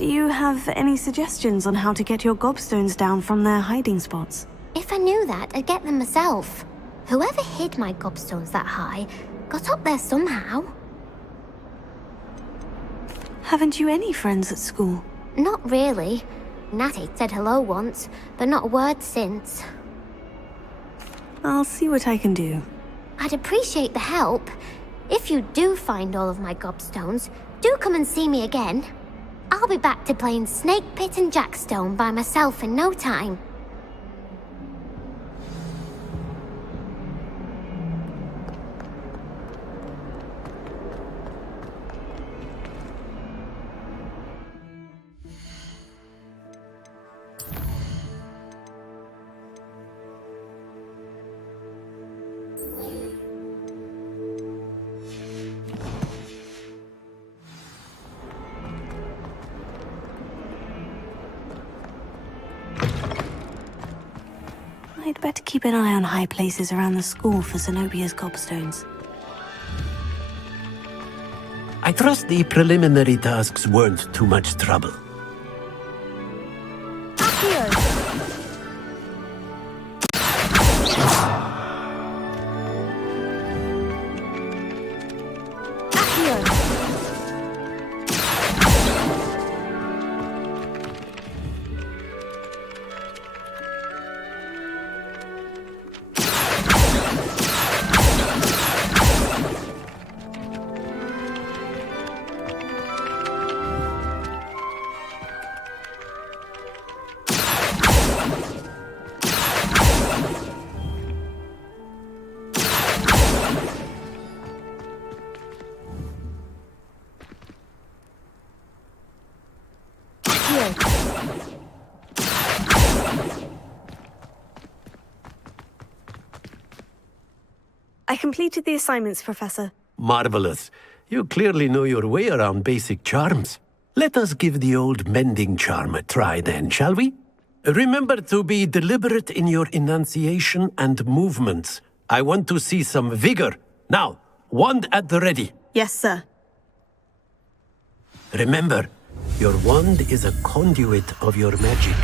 Do you have any suggestions on how to get your gobstones down from their hiding spots? If I knew that, I'd get them myself. Whoever hid my gobstones that high got up there somehow. Haven't you any friends at school? Not really. Natty said hello once, but not a word since. I'll see what I can do. I'd appreciate the help. If you do find all of my gobstones, do come and see me again. I'll be back to playing Snake Pit and Jackstone by myself in no time. I'd better keep an eye on high places around the school for Zenobia's gobstones. I trust the preliminary tasks weren't too much trouble. I completed the assignments, Professor. Marvelous. You clearly know your way around basic charms. Let us give the old mending charm a try then, shall we? Remember to be deliberate in your enunciation and movements. I want to see some vigor. Now, wand at the ready. Yes, sir. Remember, your wand is a conduit of your magic.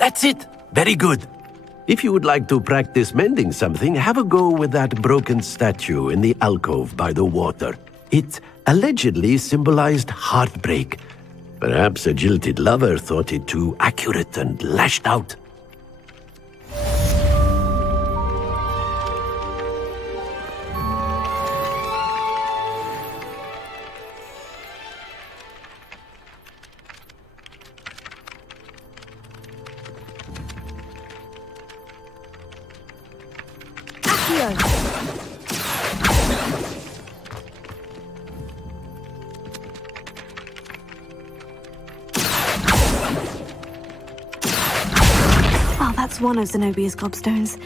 That's it. Very good. If you would like to practice mending something, have a go with that broken statue in the alcove by the water. It allegedly symbolized heartbreak. Perhaps a jilted lover thought it too accurate and lashed out. Well, that's one of Zenobia's gobstones.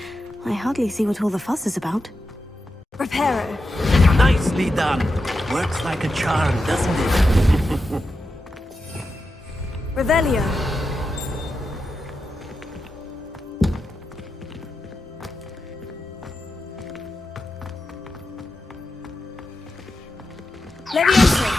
I hardly see what all the fuss is about. Reparo. Nicely done. Works like a charm, doesn't it? Revelio. Leviosa.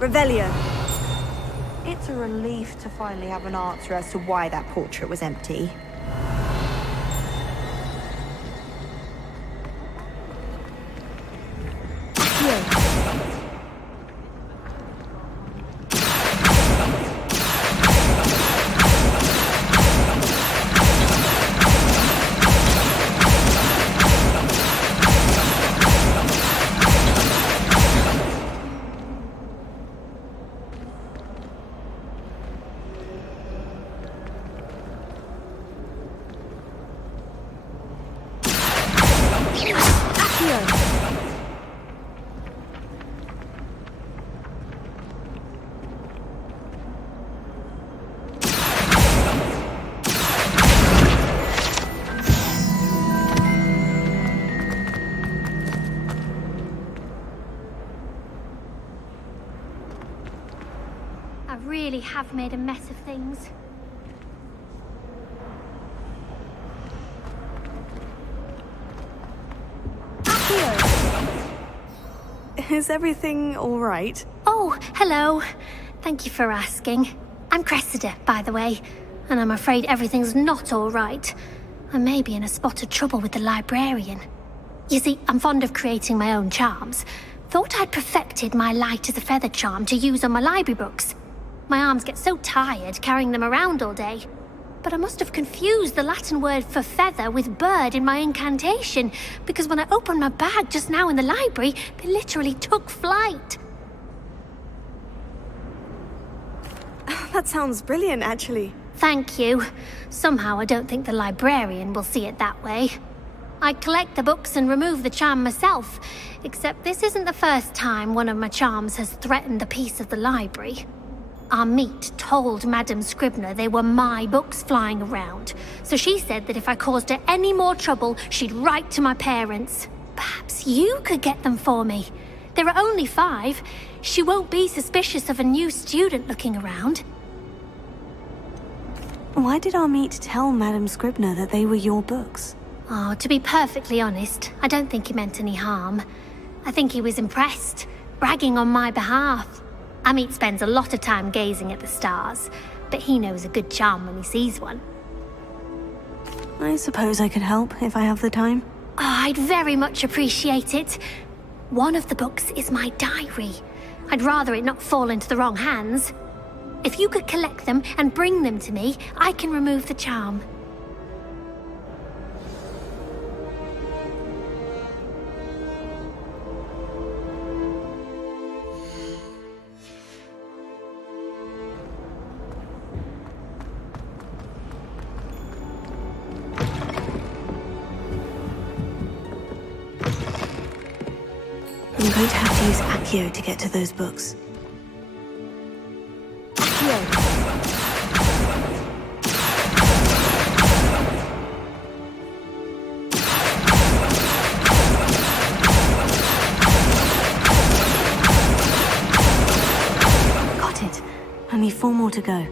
Revelio. It's a relief to finally have an answer as to why that portrait was empty. I really have made a mess of things. Is everything all right? Oh, hello. Thank you for asking. I'm Cressida, by the way, and I'm afraid everything's not all right. I may be in a spot of trouble with the librarian. You see, I'm fond of creating my own charms. Thought I'd perfected my light as a feather charm to use on my library books. My arms get so tired carrying them around all day. But I must have confused the Latin word for feather with bird in my incantation, because when I opened my bag just now in the library, they literally took flight. That sounds brilliant, actually. Thank you. Somehow I don't think the librarian will see it that way. I collect the books and remove the charm myself, except this isn't the first time one of my charms has threatened the peace of the library. Our meet told Madame Scribner they were my books flying around, so she said that if I caused her any more trouble, she'd write to my parents. Perhaps you could get them for me. There are only 5. She won't be suspicious of a new student looking around. Why did Amit tell Madame Scribner that they were your books? Oh, to be perfectly honest, I don't think he meant any harm. I think he was impressed, bragging on my behalf. Amit spends a lot of time gazing at the stars. but he knows a good charm when he sees one. I suppose I could help if I have the time. Oh, I'd very much appreciate it. One of the books is my diary. I'd rather it not fall into the wrong hands. If you could collect them and bring them to me, I can remove the charm. I'm going to have to use Accio to get to those books. Got it. Only 4 more to go.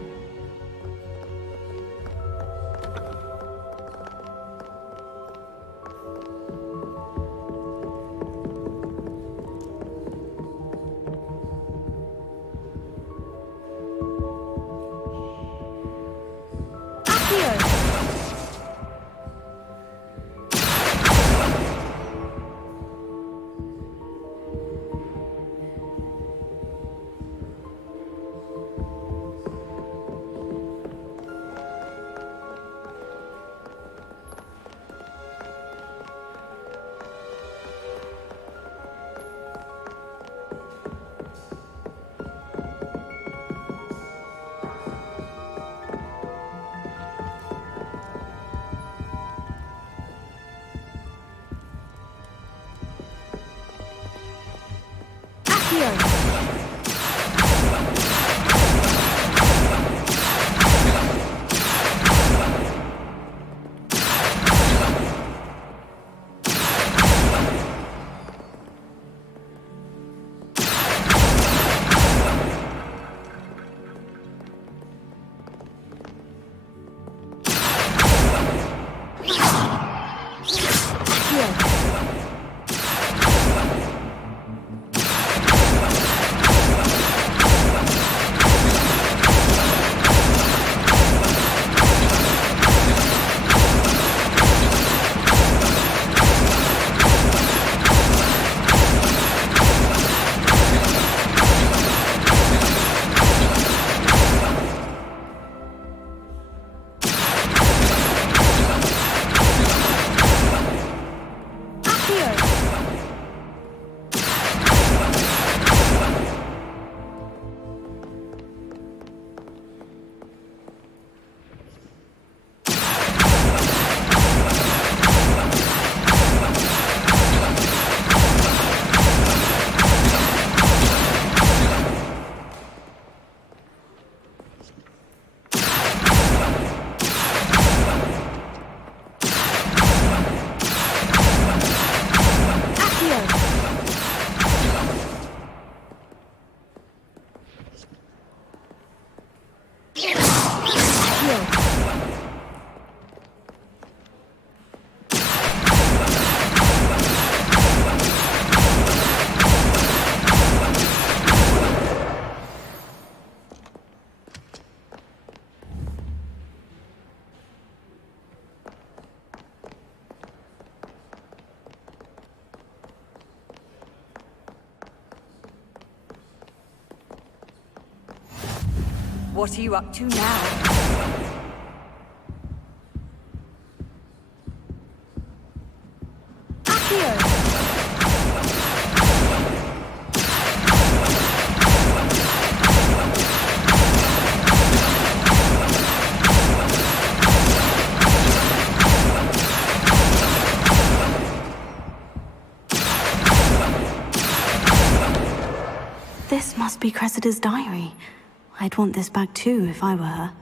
What are you up to now? This must be Cressida's diary. I'd want this back too if I were her.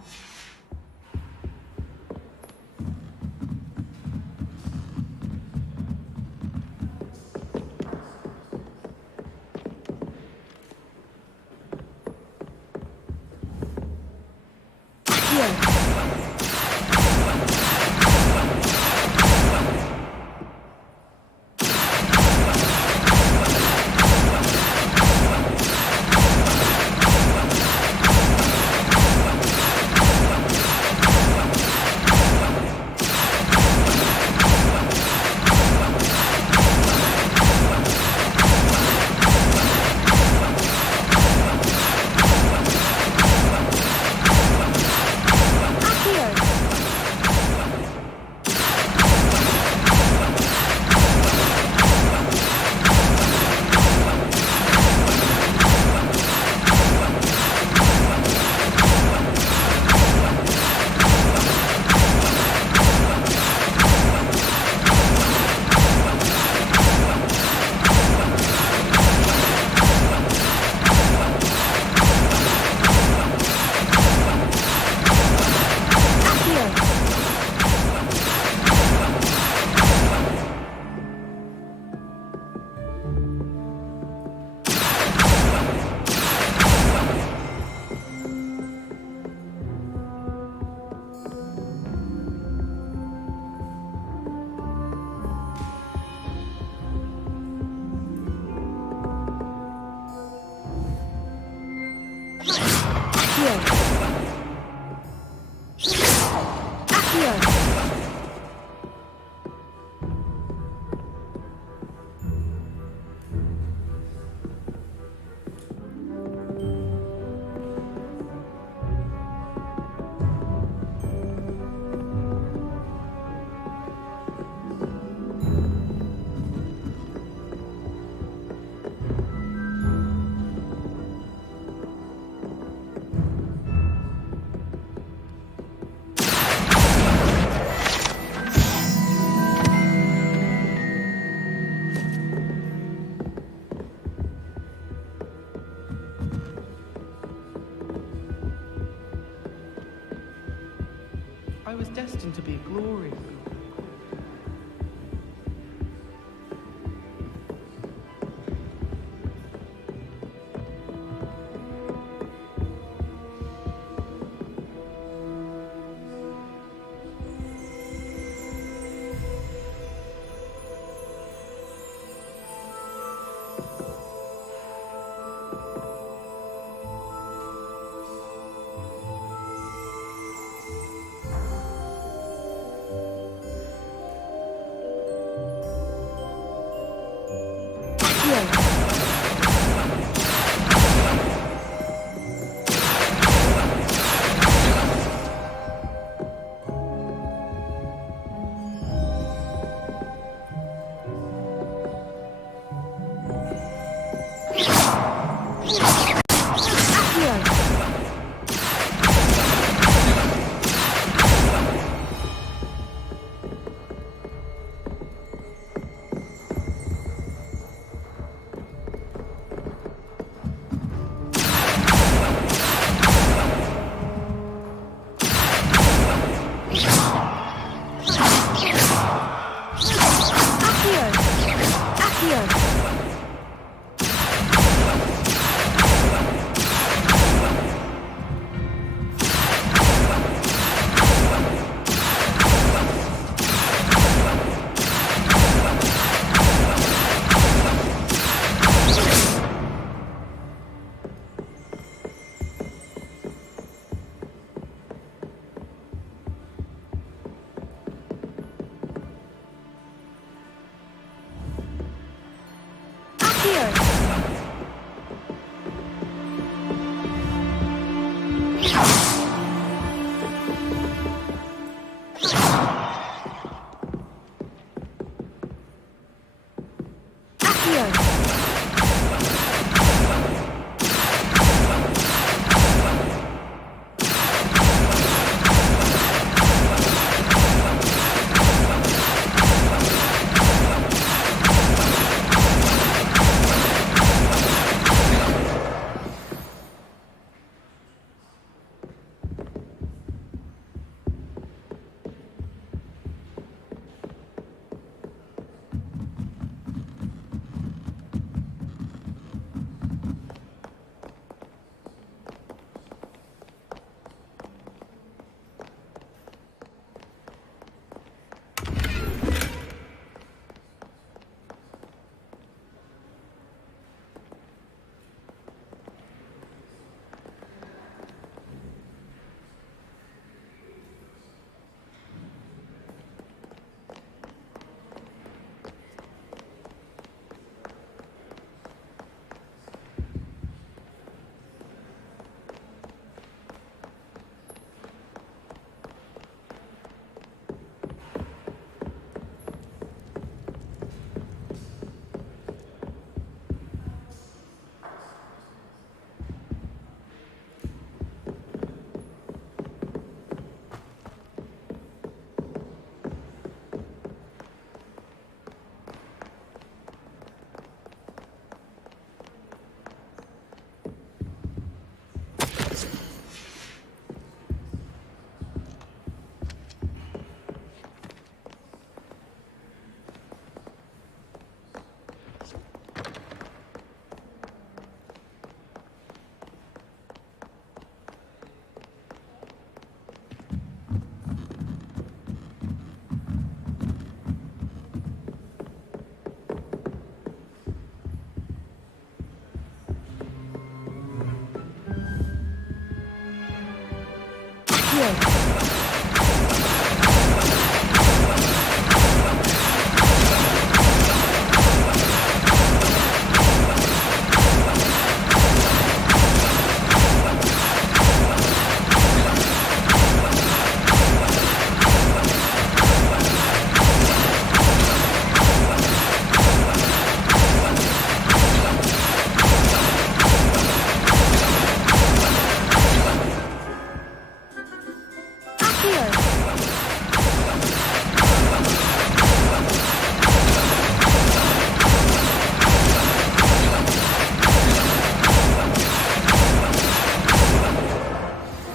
I was destined to be a glorious girl.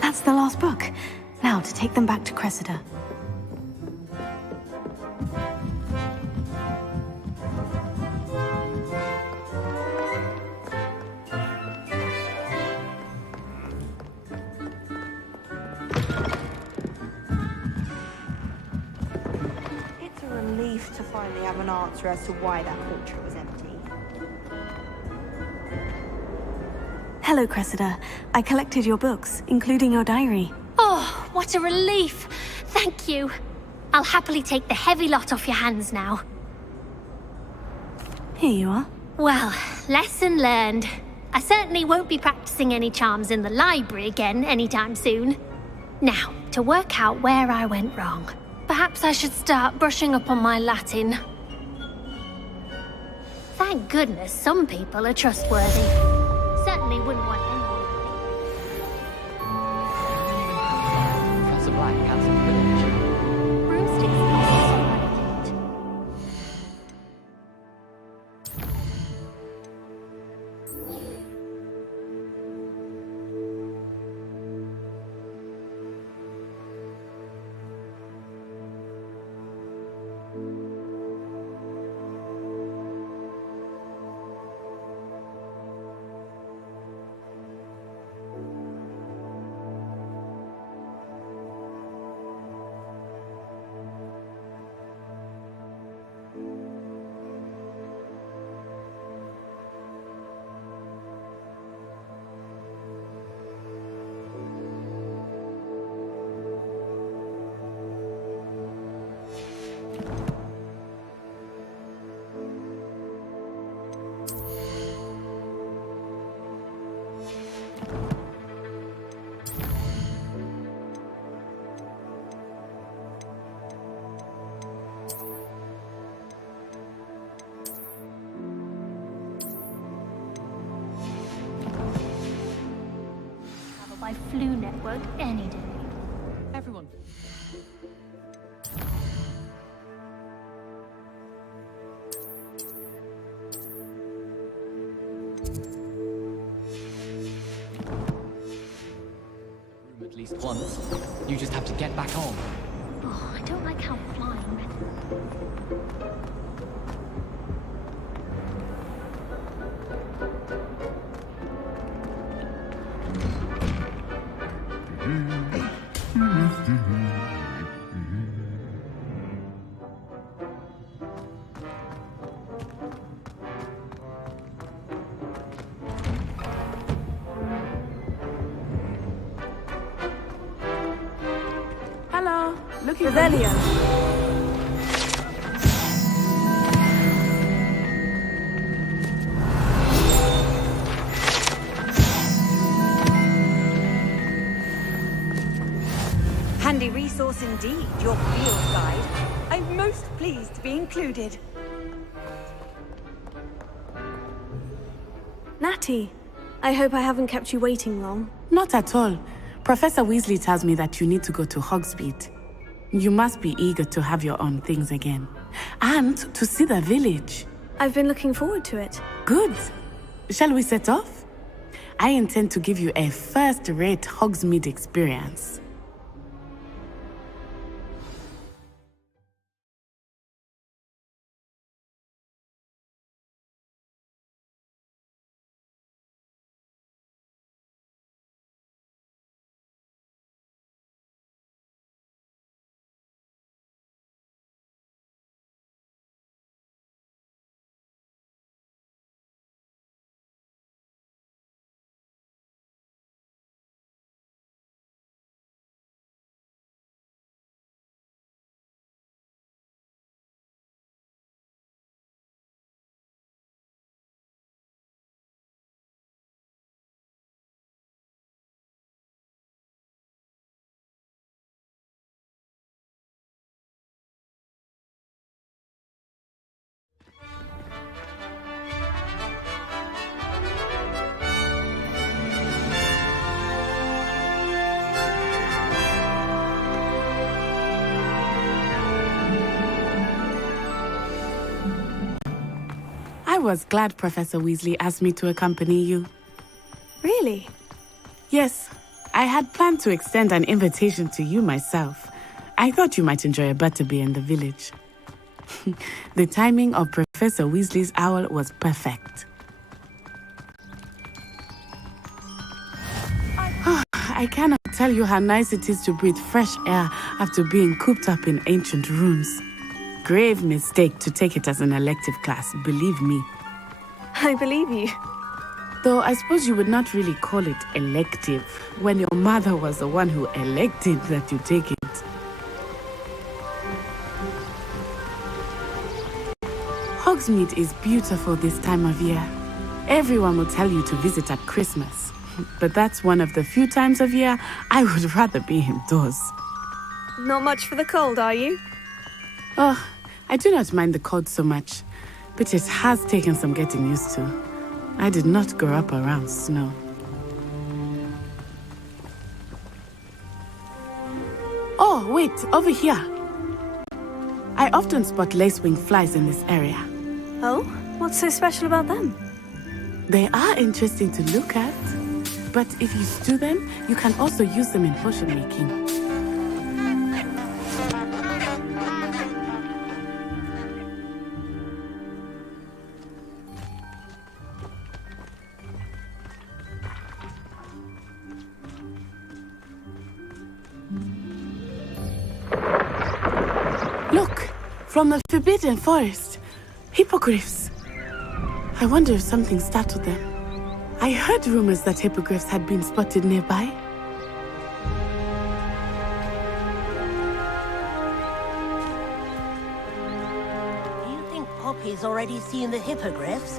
That's the last book. Now to take them back to Cressida. It's a relief to finally have an answer as to why that portrait was empty. Hello, Cressida. I collected your books, including your diary. Oh, what a relief! Thank you. I'll happily take the heavy lot off your hands now. Here you are. Well, lesson learned. I certainly won't be practicing any charms in the library again anytime soon. Now, to work out where I went wrong. Perhaps I should start brushing up on my Latin. Thank goodness some people are trustworthy. Certainly wouldn't want anyone. Professor Black had some village. Broomsticks are so elegant. By Flu Network any day. Everyone. Room at least once. You just have to get back on. Oh, I don't like how flying. Hello, looking Revelio. Handy resource indeed, your field guide. I'm most pleased to be included. Natty, I hope I haven't kept you waiting long. Not at all. Professor Weasley tells me that you need to go to Hogsmeade. You must be eager to have your own things again. And to see the village. I've been looking forward to it. Good. Shall we set off? I intend to give you a first-rate Hogsmeade experience. was glad Professor Weasley asked me to accompany you. Really? Yes, I had planned to extend an invitation to you myself. I thought you might enjoy a butterbeer in the village. The timing of Professor Weasley's owl was perfect. I cannot tell you how nice it is to breathe fresh air after being cooped up in ancient rooms. Grave mistake to take it as an elective class, believe me. I believe you. Though I suppose you would not really call it elective when your mother was the one who elected that you take it. Hogsmeade is beautiful this time of year. Everyone will tell you to visit at Christmas. But that's one of the few times of year I would rather be indoors. Not much for the cold, are you? Oh, I do not mind the cold so much, but it has taken some getting used to. I did not grow up around snow. Oh, wait, over here. I often spot lacewing flies in this area. Oh? What's so special about them? They are interesting to look at, but if you stew them, you can also use them in potion making. Look, from the Forbidden Forest, hippogriffs. I wonder if something startled them. I heard rumors that hippogriffs had been spotted nearby. Do you think Poppy's already seen the hippogriffs?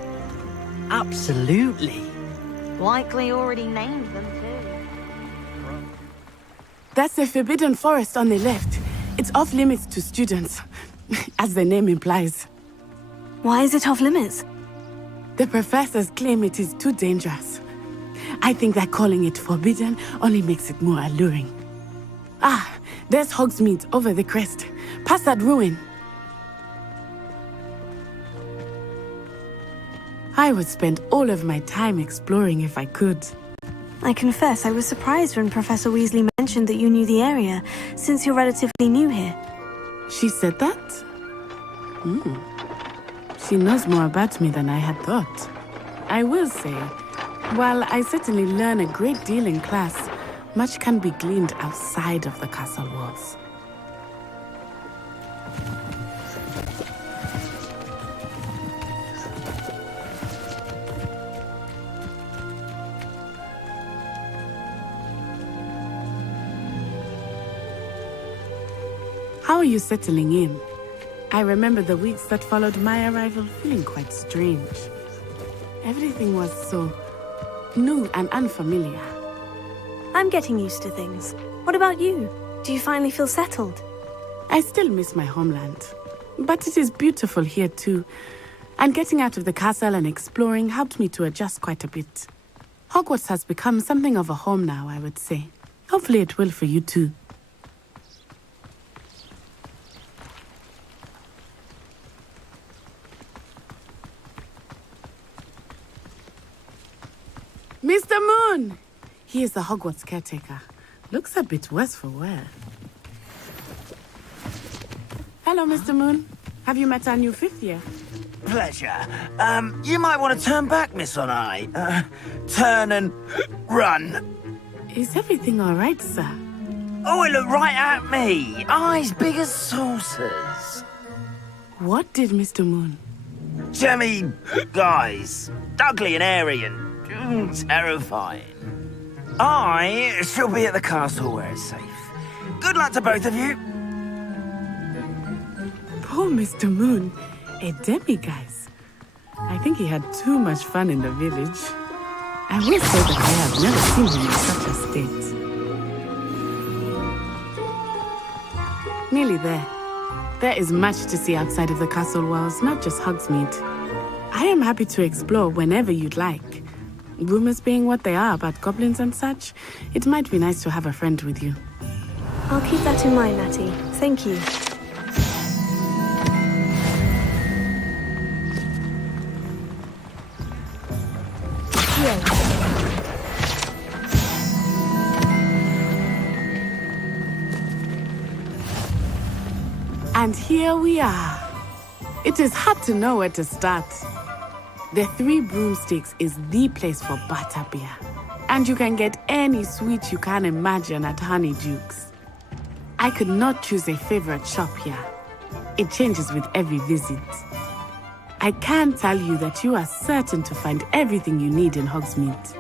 Absolutely. Likely already named them too. That's the Forbidden Forest on the left. It's off limits to students, as the name implies. Why is it off limits? The professors claim it is too dangerous. I think that calling it forbidden only makes it more alluring. Ah, there's Hogsmeade over the crest. Past that ruin. I would spend all of my time exploring if I could. I confess I was surprised when Professor Weasley mentioned that you knew the area, since you're relatively new here. She said that? She knows more about me than I had thought. I will say, while I certainly learn a great deal in class, much can be gleaned outside of the castle walls. How are you settling in? I remember the weeks that followed my arrival feeling quite strange. Everything was so new and unfamiliar. I'm getting used to things. What about you? Do you finally feel settled? I still miss my homeland, but it is beautiful here too. And getting out of the castle and exploring helped me to adjust quite a bit. Hogwarts has become something of a home now, I would say. Hopefully it will for you too. Mr. Moon! He is the Hogwarts caretaker. Looks a bit worse for wear. Hello, Mr. Moon. Have you met our new fifth year? Pleasure. You might want to turn back, Miss Onai. Turn and run. Is everything all right, sir? Oh, it looked right at me. Eyes big as saucers. What did Mr. Moon? Jemmy, guys. Ugly and airy and terrifying. I shall be at the castle where it's safe. Good luck to both of you. Poor Mr. Moon. A demiguise. I think he had too much fun in the village. I will say that I have never seen him in such a state. Nearly there. There is much to see outside of the castle walls, not just Hogsmeade. I am happy to explore whenever you'd like. Rumors being what they are about goblins and such, it might be nice to have a friend with you. I'll keep that in mind, Natty. Thank you. And here we are. It is hard to know where to start. The Three Broomsticks is the place for butterbeer. And you can get any sweet you can imagine at Honeydukes. I could not choose a favorite shop here. It changes with every visit. I can tell you that you are certain to find everything you need in Hogsmeade.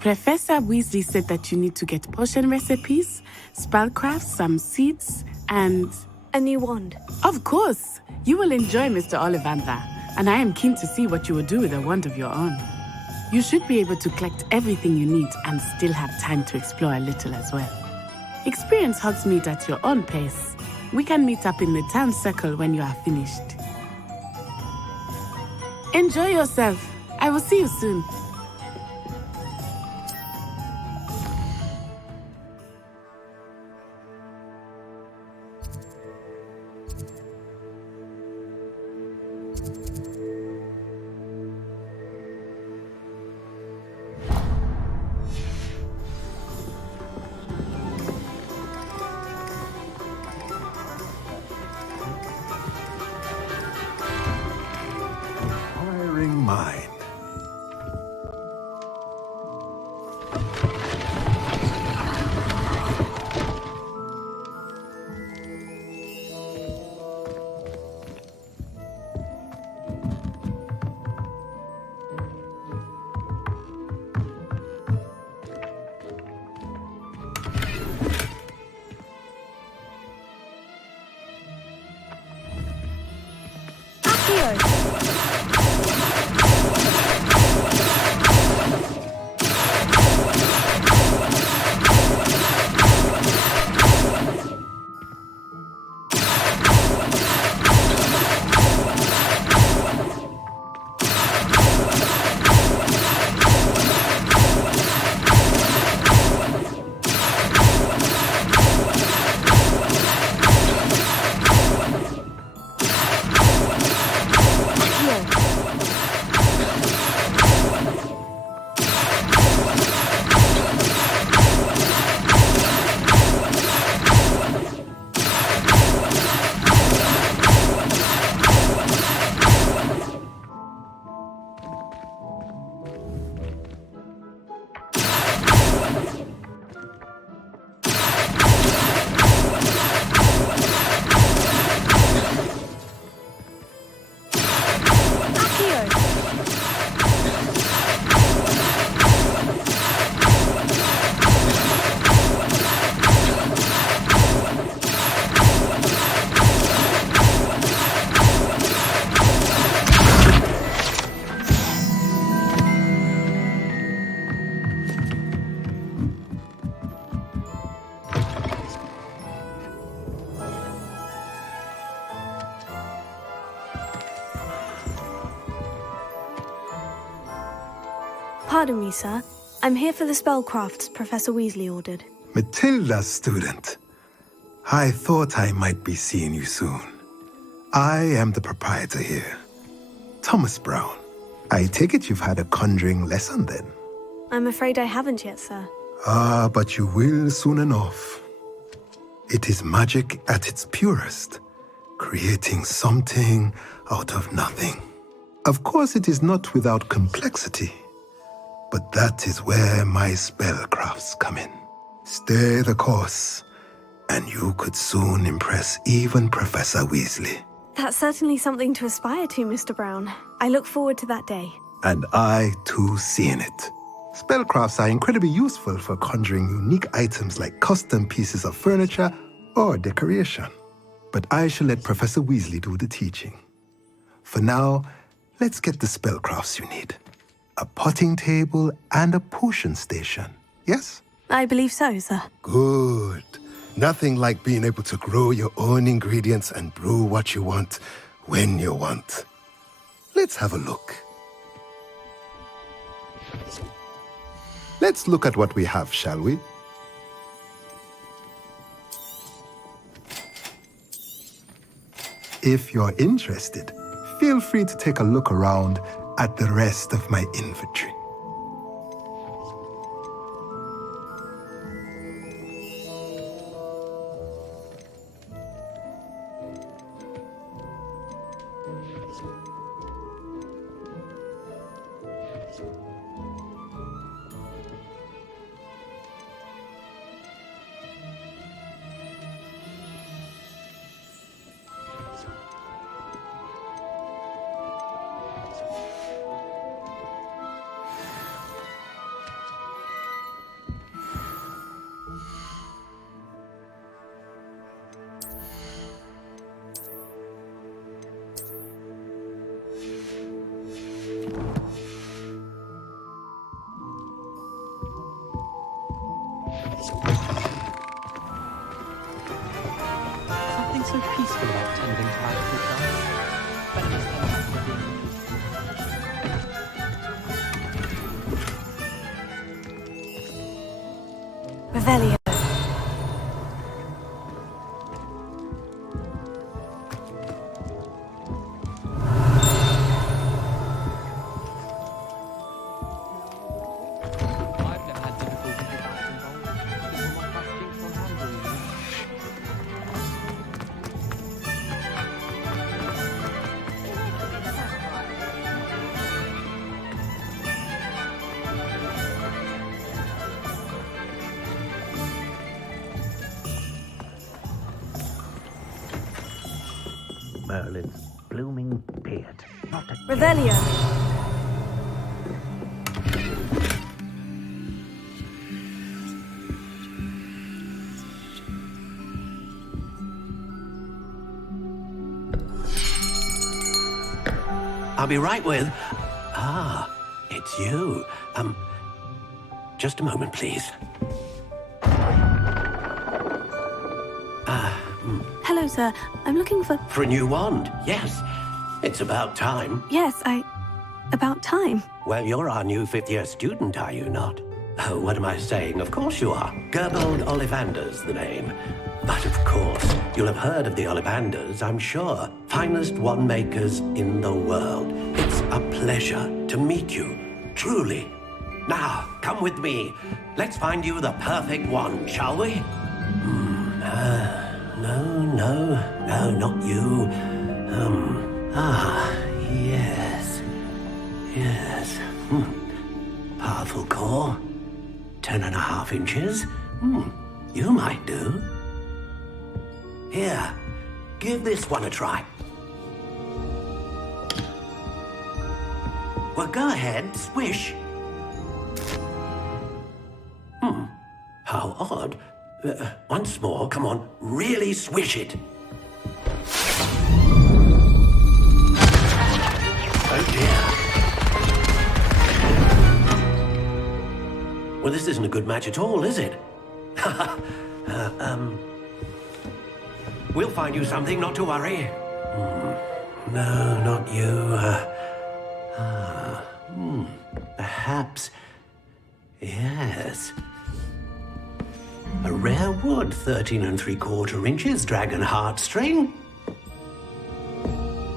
Professor Weasley said that you need to get potion recipes, spellcraft, some seeds, and... A new wand. Of course! You will enjoy Mr. Ollivander, and I am keen to see what you will do with a wand of your own. You should be able to collect everything you need and still have time to explore a little as well. Experience Hogsmeade at your own pace. We can meet up in the town circle when you are finished. Enjoy yourself. I will see you soon. Mine. Pardon me, sir. I'm here for the spellcrafts Professor Weasley ordered. Matilda's student. I thought I might be seeing you soon. I am the proprietor here, Thomas Brown. I take it you've had a conjuring lesson then? I'm afraid I haven't yet, sir. Ah, but you will soon enough. It is magic at its purest, creating something out of nothing. Of course, it is not without complexity, but that is where my spellcrafts come in. Stay the course, and you could soon impress even Professor Weasley. That's certainly something to aspire to, Mr. Brown. I look forward to that day. And I, too, seeing it. Spellcrafts are incredibly useful for conjuring unique items like custom pieces of furniture or decoration. But I shall let Professor Weasley do the teaching. For now, let's get the spellcrafts you need. A potting table and a potion station, yes? I believe so, sir. Good. Nothing like being able to grow your own ingredients and brew what you want, when you want. Let's have a look. Let's look at what we have, shall we? If you're interested, feel free to take a look around at the rest of my inventory. Something so peaceful about tending to my little plants. Better just tend to the green. Revelio. I've never had difficulty with acting bold. People might have jinx on hand really. Merlin's blooming beard. Not a Revelio. I'll be right with... Ah, it's you. Just a moment, please. Hello, sir. I'm looking for... For a new wand, yes. It's about time. Yes, about time. Well, you're our new fifth-year student, are you not? Oh, what am I saying? Of course you are. Gerbold Ollivander's the name. But of course, you'll have heard of the Ollivanders, I'm sure. Finest wand makers in the world. It's a pleasure to meet you, truly. Now, come with me. Let's find you the perfect wand, shall we? No, not you. Yes. Powerful core. 10.5 inches. You might do. Here, give this one a try. Well, go ahead, swish. How odd. Once more, come on, really swish it. Oh dear. Well, this isn't a good match at all, is it? We'll find you something, not to worry. No, not you. Perhaps... Yes. A rare wood, 13 3/4 inches, dragon heartstring.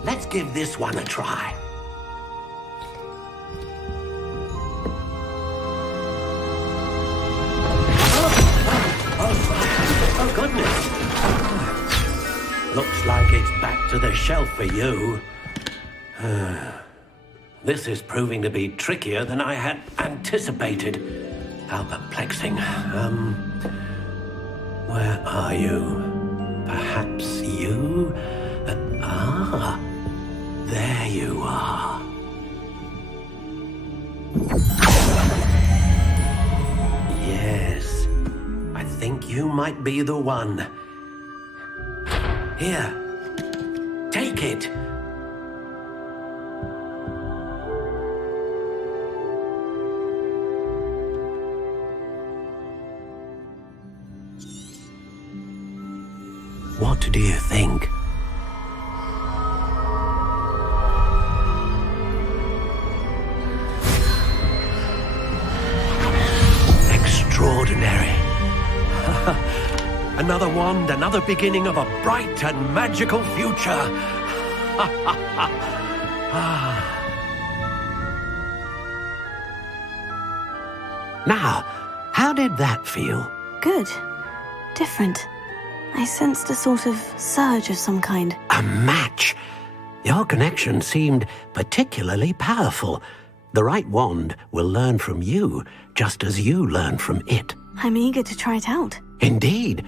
Let's give this one a try. Oh, goodness. Looks like it's back to the shelf for you. This is proving to be trickier than I had anticipated. How perplexing. Where are you? Perhaps you? There you are. Yes, I think you might be the one. Here, take it. What do you think? Extraordinary. Another wand, another beginning of a bright and magical future. Now, how did that feel? Good. Different. I sensed a sort of surge of some kind. A match. Your connection seemed particularly powerful. The right wand will learn from you, just as you learn from it. I'm eager to try it out. Indeed.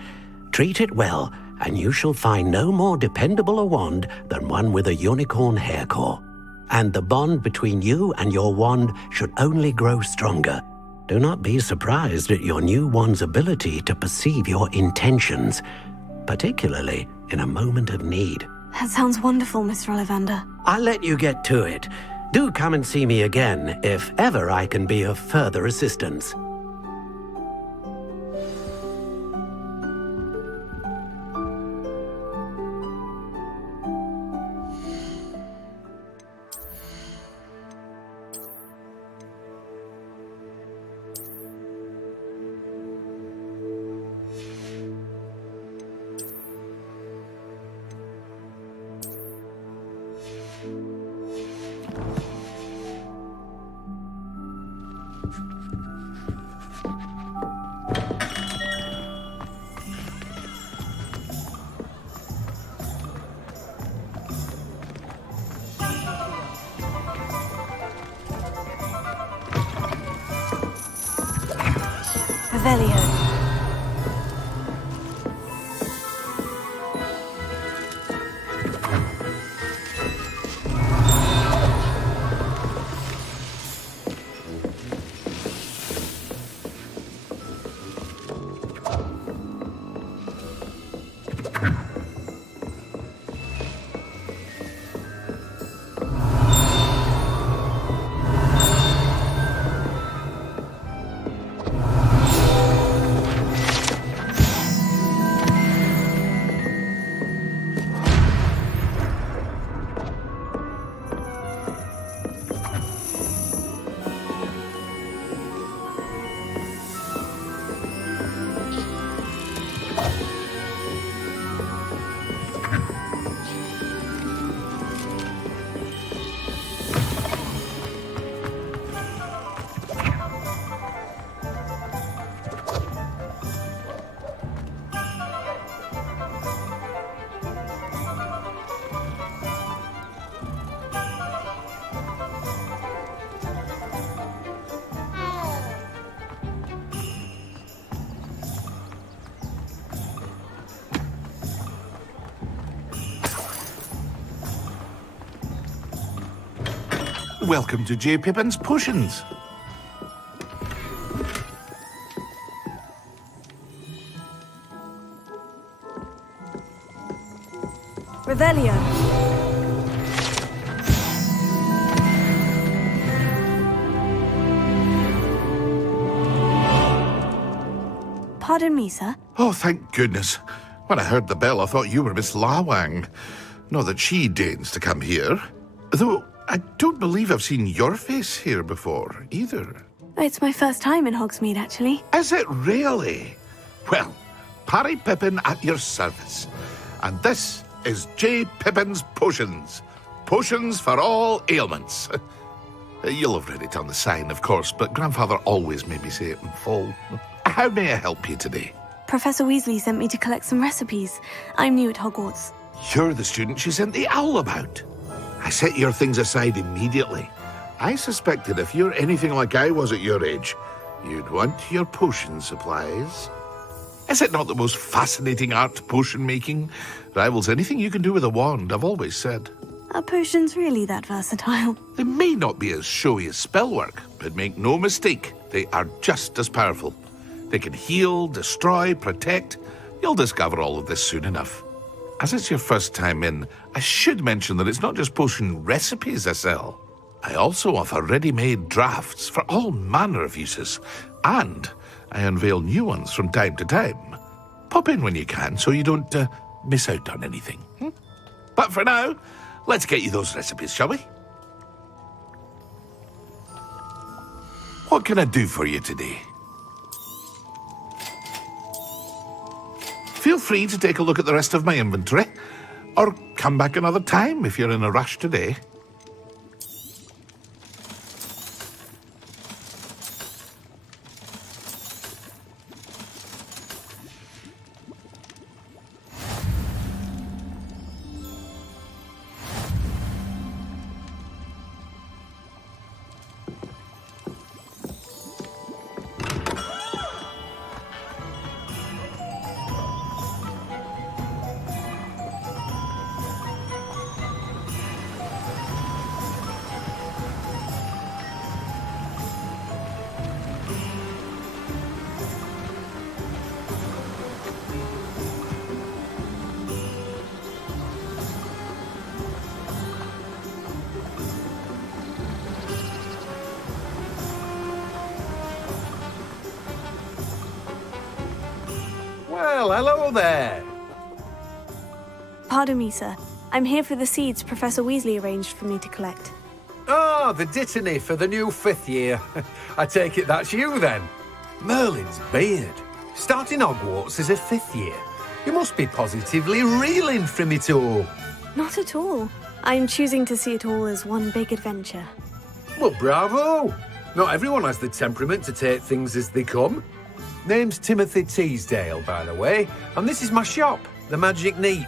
Treat it well, and you shall find no more dependable a wand than one with a unicorn hair core. And the bond between you and your wand should only grow stronger. Do not be surprised at your new wand's ability to perceive your intentions, particularly in a moment of need. That sounds wonderful, Mr. Ollivander. I'll let you get to it. Do come and see me again if ever I can be of further assistance. Revelio. Welcome to J. Pippin's Potions. Revelio. Pardon me, sir. Oh, thank goodness. When I heard the bell, I thought you were Miss Lawang. Not that she deigns to come here. Though I don't believe I've seen your face here before, either. It's my first time in Hogsmeade, actually. Is it really? Well, Parry Pippin at your service. And this is J. Pippin's Potions. Potions for all ailments. You'll have read it on the sign, of course, but Grandfather always made me say it in full. How may I help you today? Professor Weasley sent me to collect some recipes. I'm new at Hogwarts. You're the student she sent the owl about. I set your things aside immediately. I suspected if you're anything like I was at your age, you'd want your potion supplies. Is it not the most fascinating art, potion making? Rivals anything you can do with a wand, I've always said. Are potions really that versatile? They may not be as showy as spellwork, but make no mistake, they are just as powerful. They can heal, destroy, protect. You'll discover all of this soon enough. As it's your first time in, I should mention that it's not just potion recipes I sell. I also offer ready-made drafts for all manner of uses, and I unveil new ones from time to time. Pop in when you can so you don't miss out on anything. But for now, let's get you those recipes, shall we? What can I do for you today? Feel free to take a look at the rest of my inventory, or come back another time if you're in a rush today. Well, hello there. Pardon me, sir. I'm here for the seeds Professor Weasley arranged for me to collect. Ah, the Dittany for the new 5th year. I take it that's you, then. Merlin's beard. Starting Hogwarts as a 5th year. You must be positively reeling from it all. Not at all. I'm choosing to see it all as one big adventure. Well, bravo. Not everyone has the temperament to take things as they come. Name's Timothy Teasdale, by the way, and this is my shop, the Magic Neep.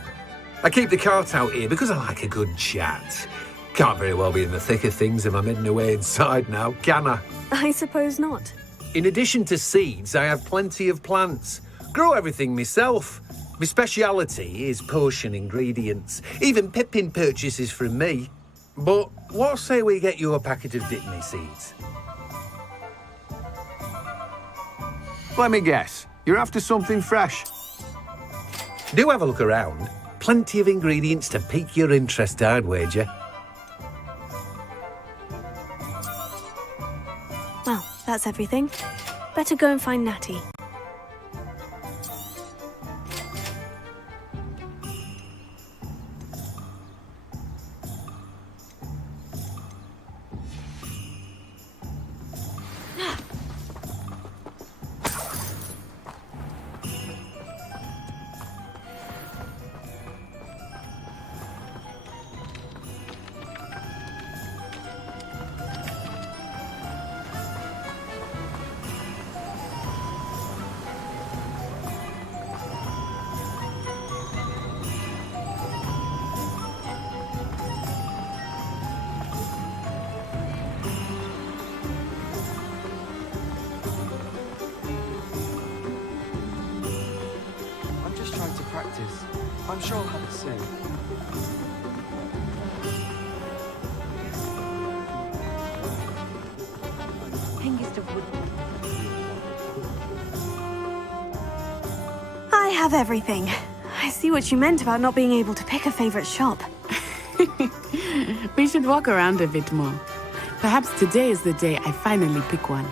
I keep the cart out here because I like a good chat. Can't very well be in the thick of things if I'm heading away inside now, can I? I suppose not. In addition to seeds, I have plenty of plants. Grow everything myself. My speciality is potion ingredients. Even Pippin purchases from me. But what say we get you a packet of Dittany seeds? Let me guess. You're after something fresh. Do have a look around. Plenty of ingredients to pique your interest, I'd wager. Well, that's everything. Better go and find Natty. I'm sure I'll have it soon. I have everything. I see what you meant about not being able to pick a favorite shop. We should walk around a bit more. Perhaps today is the day I finally pick one.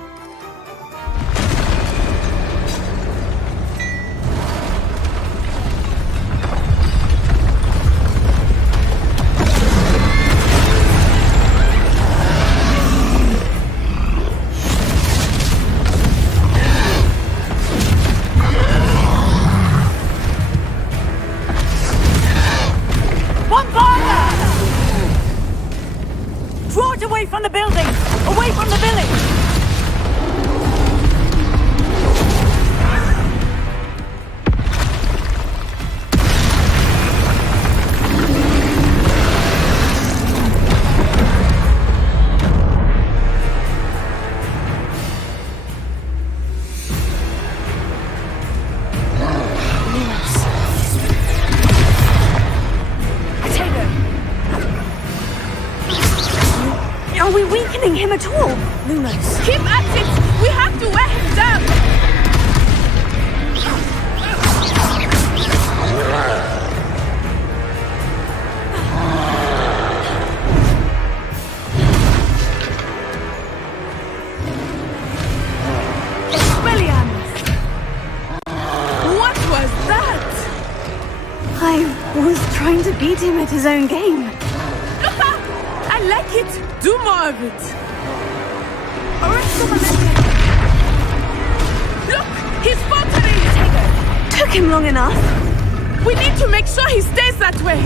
Away from the building! Away from the village! Are we weakening him at all, Lumos? Keep at it! We have to wear him down! Expelliarmus! What was that? I was trying to beat him at his own game. I like it! Do more of it! Look! He's faltering! Took him long enough. We need to make sure he stays that way!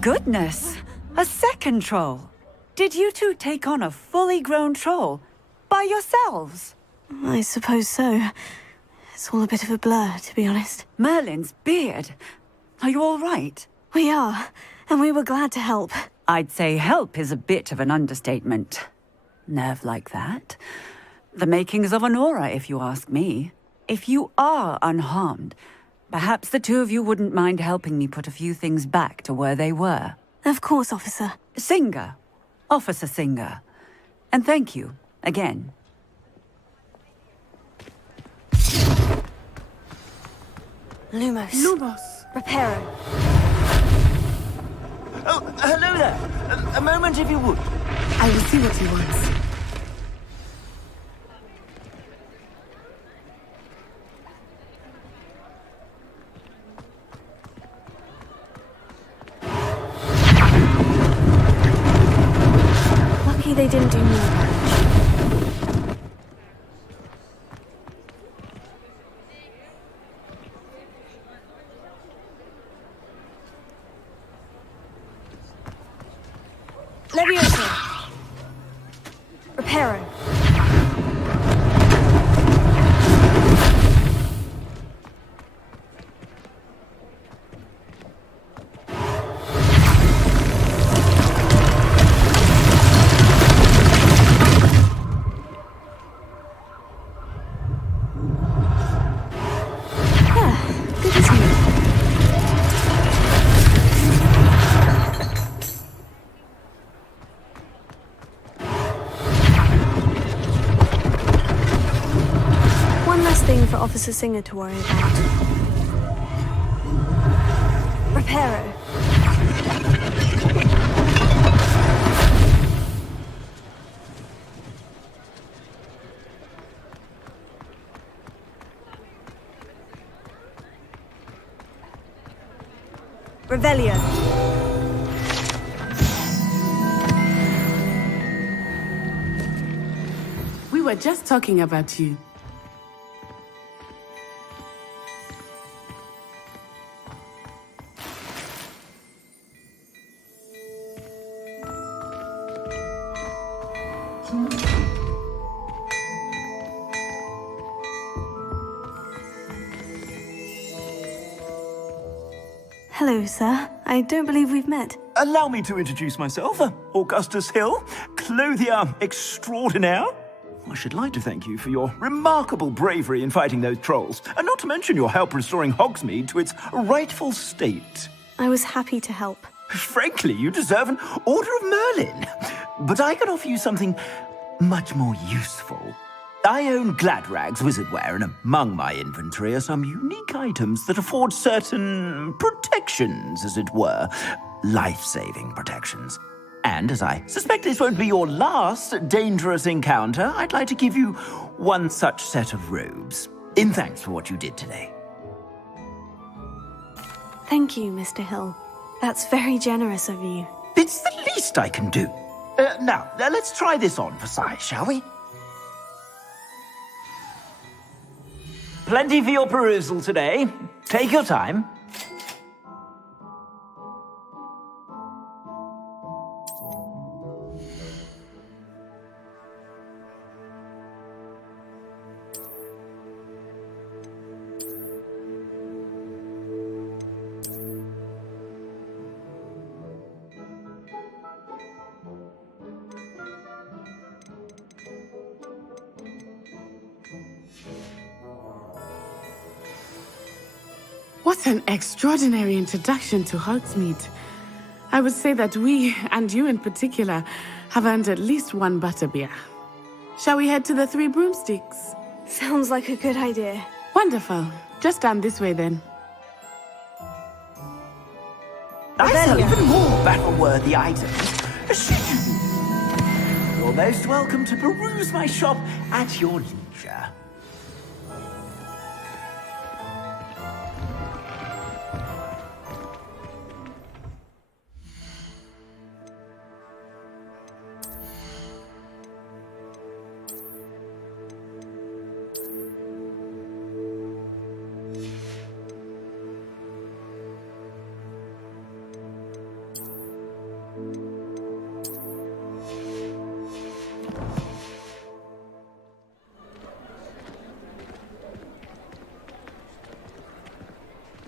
Goodness! A second troll! Did you two take on a fully grown troll? By yourselves? I suppose so. It's all a bit of a blur, to be honest. Merlin's beard! Are you all right? We are, and we were glad to help. I'd say help is a bit of an understatement. Nerve like that. The makings of an aura, if you ask me. If you are unharmed, perhaps the two of you wouldn't mind helping me put a few things back to where they were. Of course, officer. Singer. Officer Singer. And thank you, again. Lumos. Lumos. Reparo. Oh, hello there. A moment if you would. I will see what he wants. Lucky they didn't do more damage. Leviosa! Reparo! Thing for Officer Singer to worry about. Reparo. Revelio. We were just talking about you. Hello, sir. I don't believe we've met. Allow me to introduce myself. Augustus Hill, clothier extraordinaire. I should like to thank you for your remarkable bravery in fighting those trolls, and not to mention your help restoring Hogsmeade to its rightful state. I was happy to help. Frankly, you deserve an Order of Merlin. But I can offer you something much more useful. I own Gladrag's wizardware, and among my inventory are some unique items that afford certain protections, as it were. Life-saving protections. And as I suspect this won't be your last dangerous encounter, I'd like to give you one such set of robes, in thanks for what you did today. Thank you, Mr. Hill. That's very generous of you. It's the least I can do. Now, let's try this on for size, shall we? Plenty for your perusal today. Take your time. What an extraordinary introduction to Hogsmeade. I would say that we, and you in particular, have earned at least one butterbeer. Shall we head to the Three Broomsticks? Sounds like a good idea. Wonderful. Just down this way then. I sell even more battle-worthy items. You're most welcome to peruse my shop at your leisure.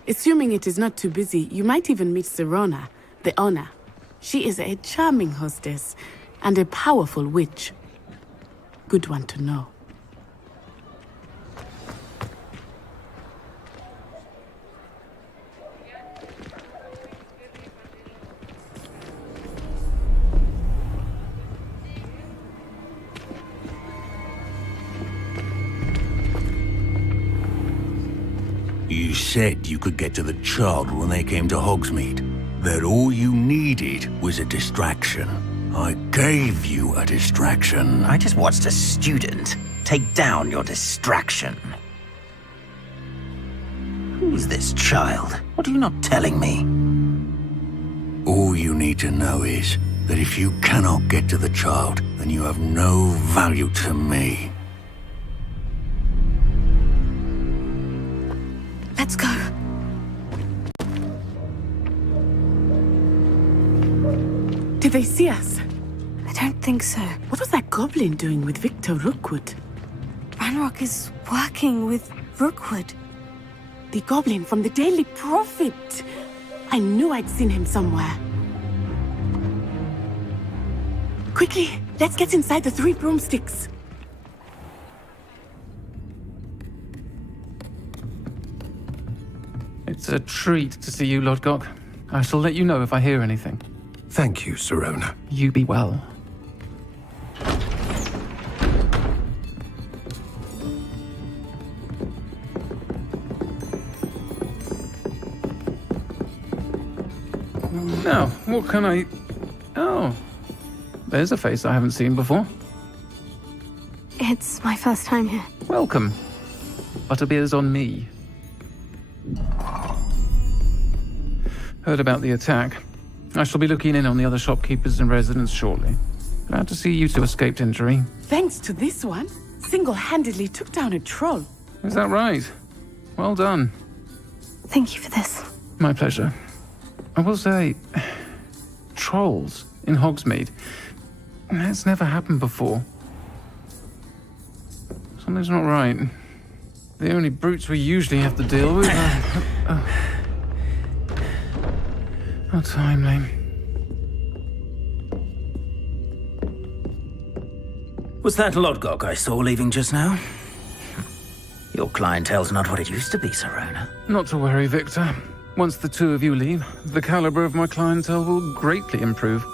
Assuming it is not too busy, you might even meet Sirona, the owner. She is a charming hostess and a powerful witch. Good one to know. You said you could get to the child when they came to Hogsmeade. That all you needed was a distraction. I gave you a distraction. I just watched a student take down your distraction. Who's this child? What are you not telling me? All you need to know is, that if you cannot get to the child, then you have no value to me. Let's go. Did they see us? I don't think so. What was that goblin doing with Victor Rookwood? Ranrock is working with Rookwood. The goblin from the Daily Prophet. I knew I'd seen him somewhere. Quickly, let's get inside the 3 broomsticks. It's a treat to see you, Lodgok. I shall let you know if I hear anything. Thank you, Sirona. You be well. Now, what can I... Oh, there's a face I haven't seen before. It's my first time here. Welcome. Butterbeer's on me. Heard about the attack. I shall be looking in on the other shopkeepers and residents shortly. Glad to see you two escaped injury. Thanks to this one, single-handedly took down a troll. Is that right? Well done. Thank you for this. My pleasure. I will say, trolls in Hogsmeade. That's never happened before. Something's not right. The only brutes we usually have to deal with are... How timely. Was that Lodgok I saw leaving just now? Your clientele's not what it used to be, Sirona. Not to worry, Victor. Once the two of you leave, the caliber of my clientele will greatly improve.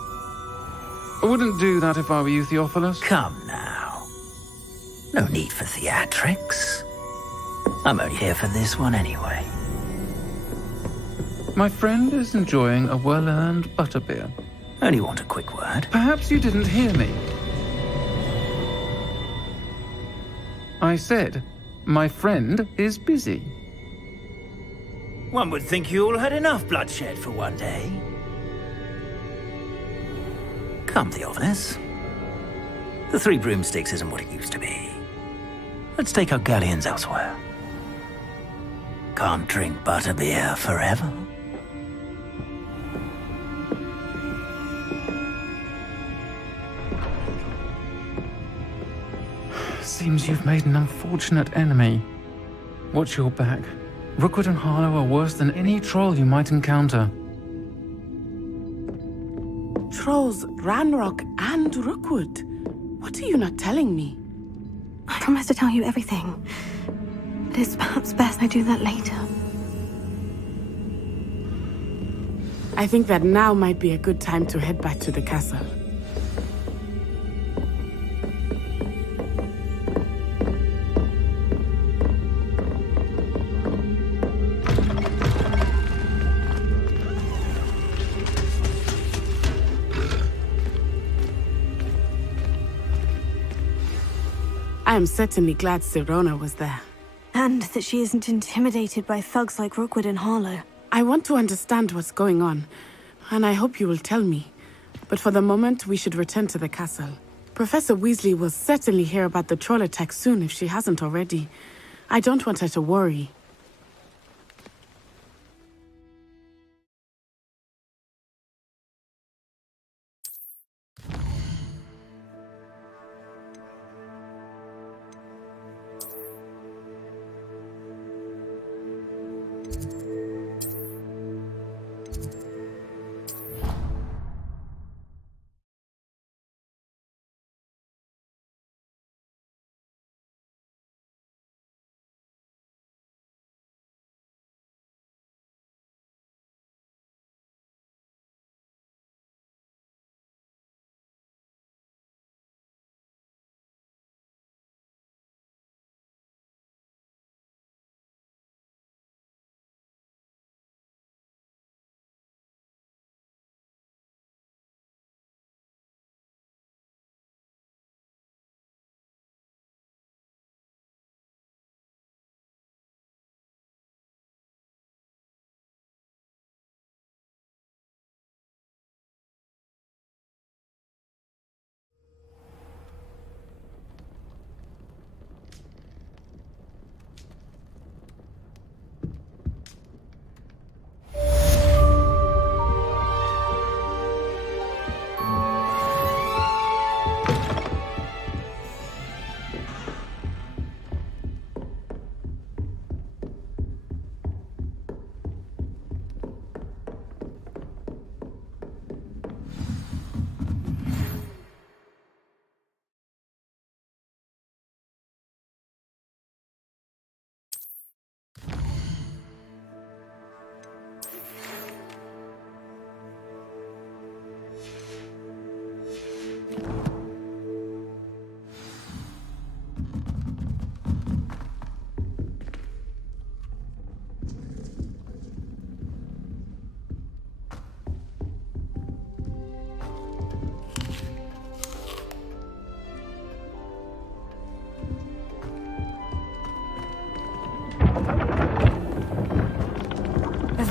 I wouldn't do that if I were you, Theophilus. Come now. No need for theatrics. I'm only here for this one anyway. My friend is enjoying a well-earned butterbeer. Only want a quick word. Perhaps you didn't hear me. I said, my friend is busy. One would think you all had enough bloodshed for one day. Come, Theophilus. The 3 broomsticks isn't what it used to be. Let's take our galleons elsewhere. Can't drink butterbeer forever. Seems you've made an unfortunate enemy. Watch your back. Rookwood and Harlow are worse than any troll you might encounter. Trolls, Ranrock, and Rookwood. What are you not telling me? I promise to tell you everything. It is perhaps best I do that later. I think that now might be a good time to head back to the castle. I am certainly glad Sirona was there. And that she isn't intimidated by thugs like Rookwood and Harlow. I want to understand what's going on, and I hope you will tell me. But for the moment, we should return to the castle. Professor Weasley will certainly hear about the troll attack soon if she hasn't already. I don't want her to worry.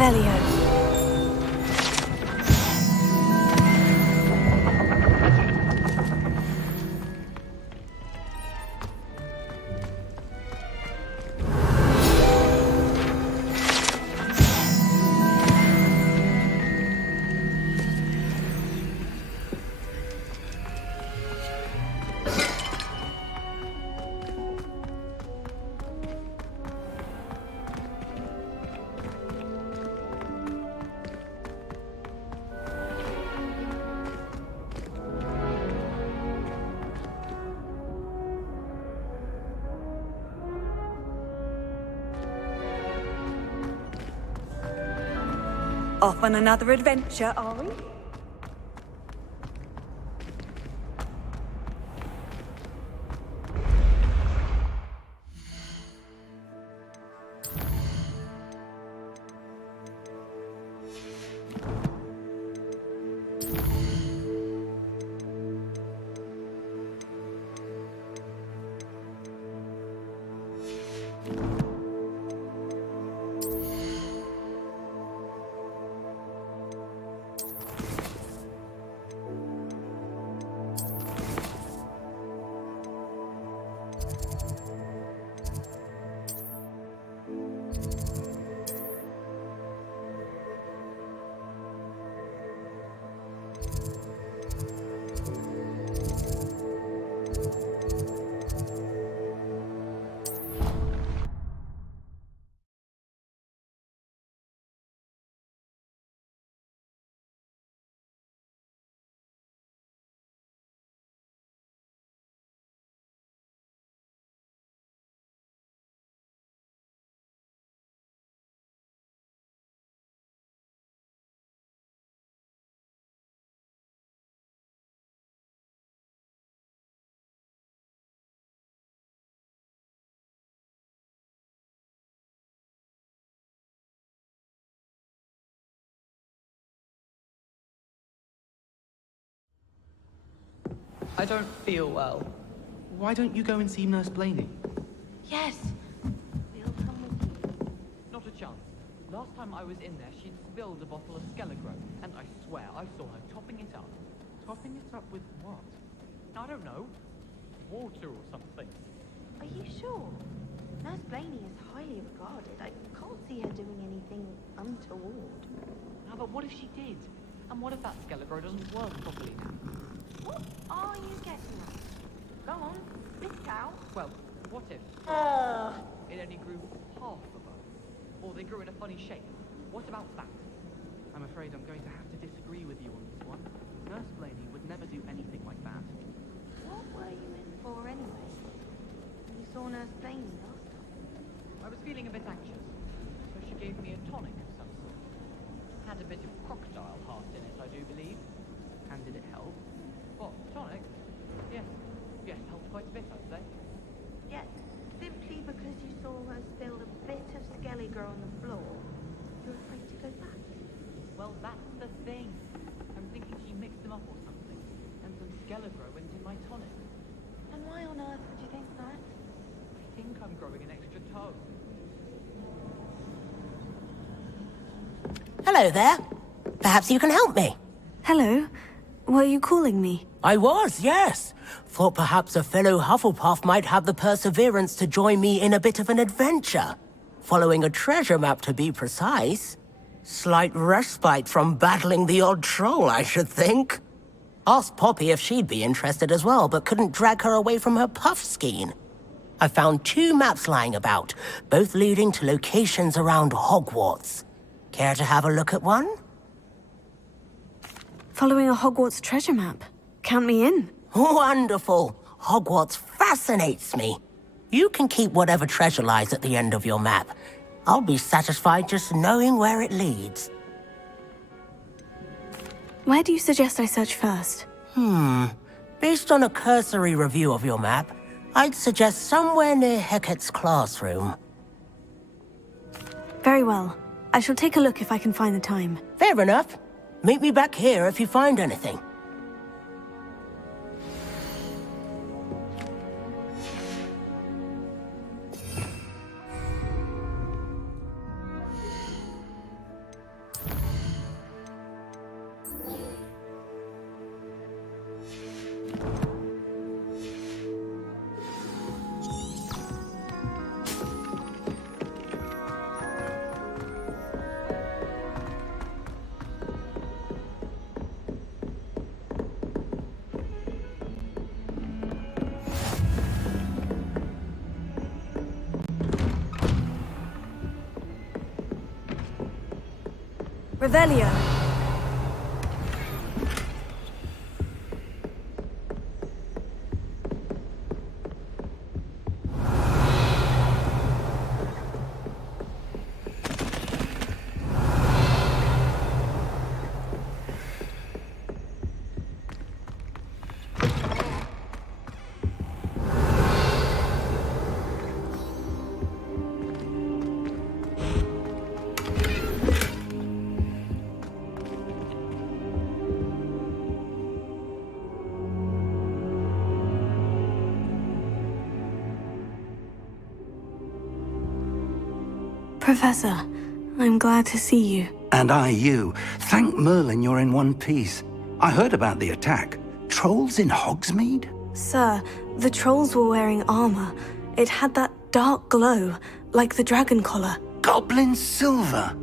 Revelio. Off on another adventure, are we? I don't feel well. Why don't you go and see Nurse Blaney? Yes. We'll come with you. Not a chance. Last time I was in there, she'd spilled a bottle of Skelegro, and I swear I saw her topping it up. Topping it up with what? I don't know. Water or something. Are you sure? Nurse Blaney is highly regarded. I can't see her doing anything untoward. No, but what if she did? And what if that Skelegro doesn't work properly now? What are you getting at? Go on, spit it out. Well, what if it only grew half a bow? Or they grew in a funny shape? What about that? I'm afraid I'm going to have to disagree with you on this one. Nurse Blaney would never do anything like that. What were you in for anyway? You saw Nurse Blaney last time. I was feeling a bit anxious, so she gave me a tonic of some sort. Had a bit of crocodile heart in it, I do believe. And did it help? What, tonic? Yes. Yes, helped quite a bit, I'd say. Yet, simply because you saw her spill a bit of Skellige on the floor, you're afraid to go back. Well, that's the thing. I'm thinking she mixed them up or something, and some Skelegro went in my tonic. And why on earth would you think that? I think I'm growing an extra toe. Hello there. Perhaps you can help me. Hello. Were you calling me? I was, yes. Thought perhaps a fellow Hufflepuff might have the perseverance to join me in a bit of an adventure. Following a treasure map, to be precise. Slight respite from battling the odd troll, I should think. Asked Poppy if she'd be interested as well, but couldn't drag her away from her puff skein. I found 2 maps lying about, both leading to locations around Hogwarts. Care to have a look at one? Following a Hogwarts treasure map. Count me in. Wonderful. Hogwarts fascinates me. You can keep whatever treasure lies at the end of your map. I'll be satisfied just knowing where it leads. Where do you suggest I search first? Based on a cursory review of your map, I'd suggest somewhere near Hecat's classroom. Very well. I shall take a look if I can find the time. Fair enough. Meet me back here if you find anything. Revelio. Professor, I'm glad to see you. And I you. Thank Merlin you're in one piece. I heard about the attack. Trolls in Hogsmeade? Sir, the trolls were wearing armor. It had that dark glow, like the dragon collar. Goblin silver.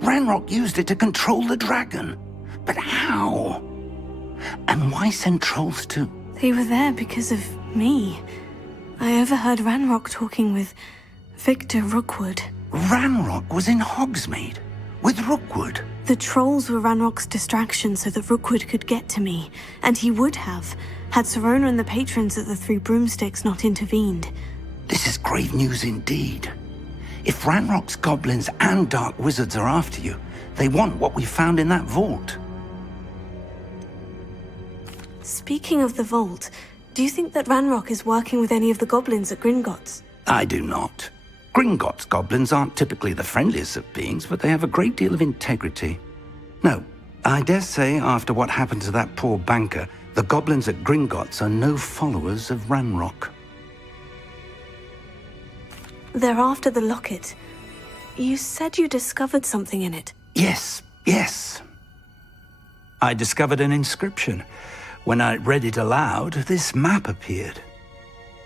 Ranrock used it to control the dragon. But how? And why send trolls too? They were there because of me. I overheard Ranrock talking with Victor Rookwood. Ranrock was in Hogsmeade with Rookwood. The trolls were Ranrock's distraction so that Rookwood could get to me, and he would have, had Sirona and the patrons at the Three Broomsticks not intervened. This is grave news indeed. If Ranrock's goblins and dark wizards are after you, they want what we found in that vault. Speaking of the vault, do you think that Ranrock is working with any of the goblins at Gringotts? I do not. Gringotts goblins aren't typically the friendliest of beings, but they have a great deal of integrity. No, I dare say after what happened to that poor banker, the goblins at Gringotts are no followers of Ranrock. They're after the locket. You said you discovered something in it. Yes. I discovered an inscription. When I read it aloud, this map appeared.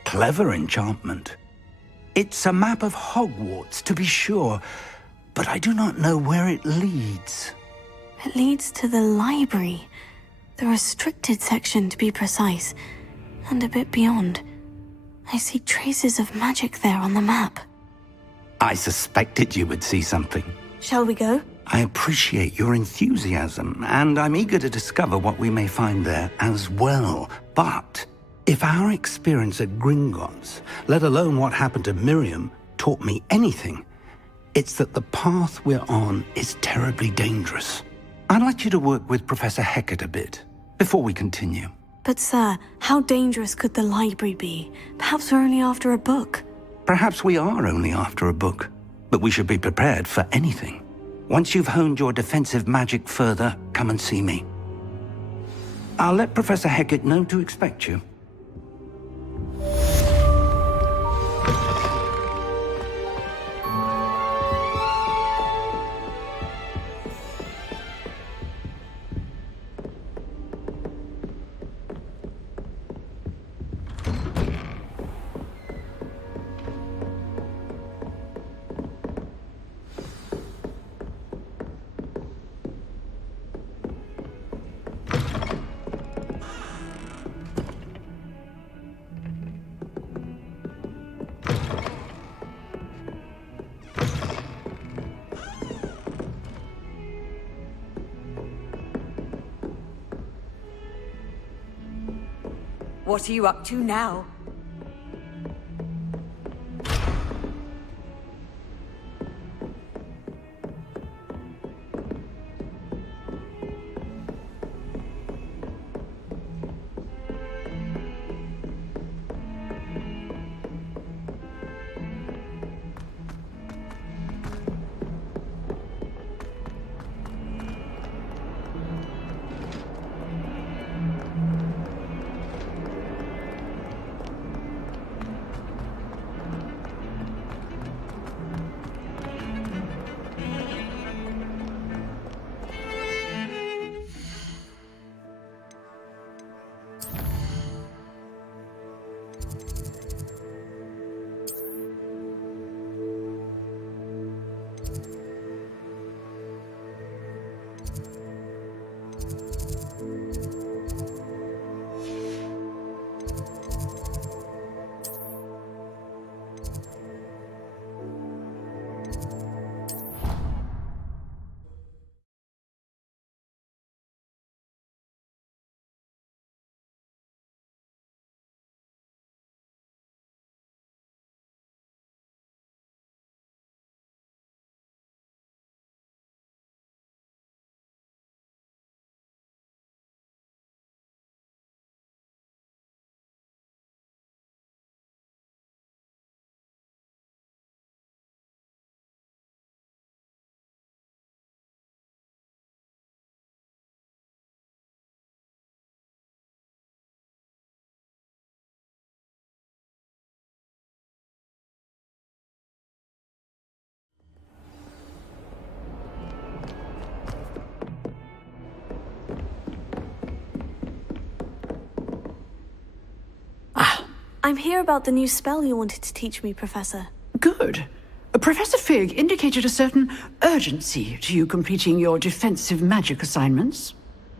Clever enchantment. It's a map of Hogwarts, to be sure, but I do not know where it leads. It leads to the library. The restricted section, to be precise. And a bit beyond. I see traces of magic there on the map. I suspected you would see something. Shall we go? I appreciate your enthusiasm, and I'm eager to discover what we may find there as well. But if our experience at Gringotts, let alone what happened to Miriam, taught me anything, it's that the path we're on is terribly dangerous. I'd like you to work with Professor Hecat a bit before we continue. But sir, how dangerous could the library be? Perhaps we're only after a book. Perhaps we are only after a book, but we should be prepared for anything. Once you've honed your defensive magic further, come and see me. I'll let Professor Hecat know to expect you. What are you up to now? I'm here about the new spell you wanted to teach me, Professor. Good. Professor Fig indicated a certain urgency to you completing your defensive magic assignments.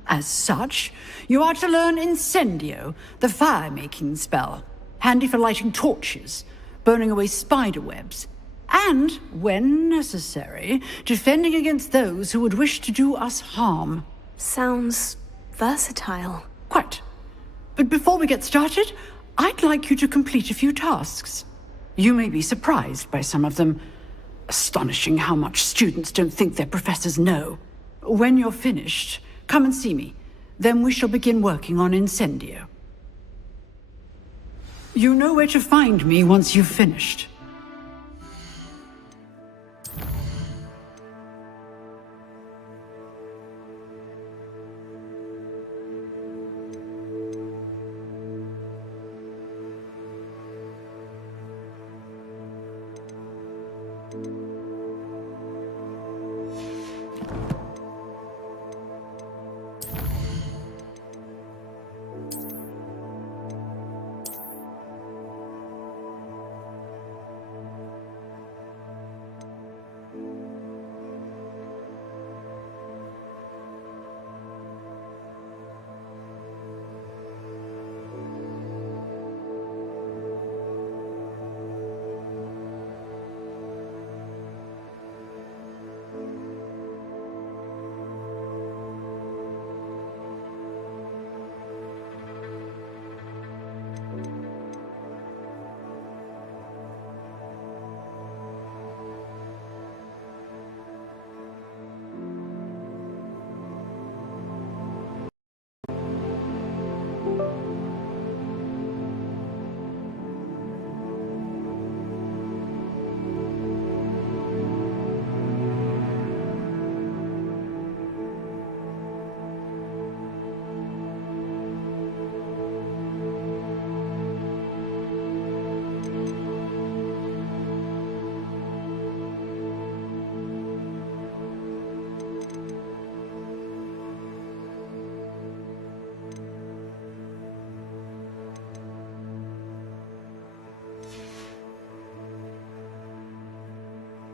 As such, you are to learn Incendio, the fire-making spell, handy for lighting torches, burning away spider webs, and, when necessary, defending against those who would wish to do us harm. Sounds versatile. Quite. But before we get started, I'd like you to complete a few tasks. You may be surprised by some of them. Astonishing how much students don't think their professors know. When you're finished, come and see me. Then we shall begin working on Incendio. You know where to find me once you've finished.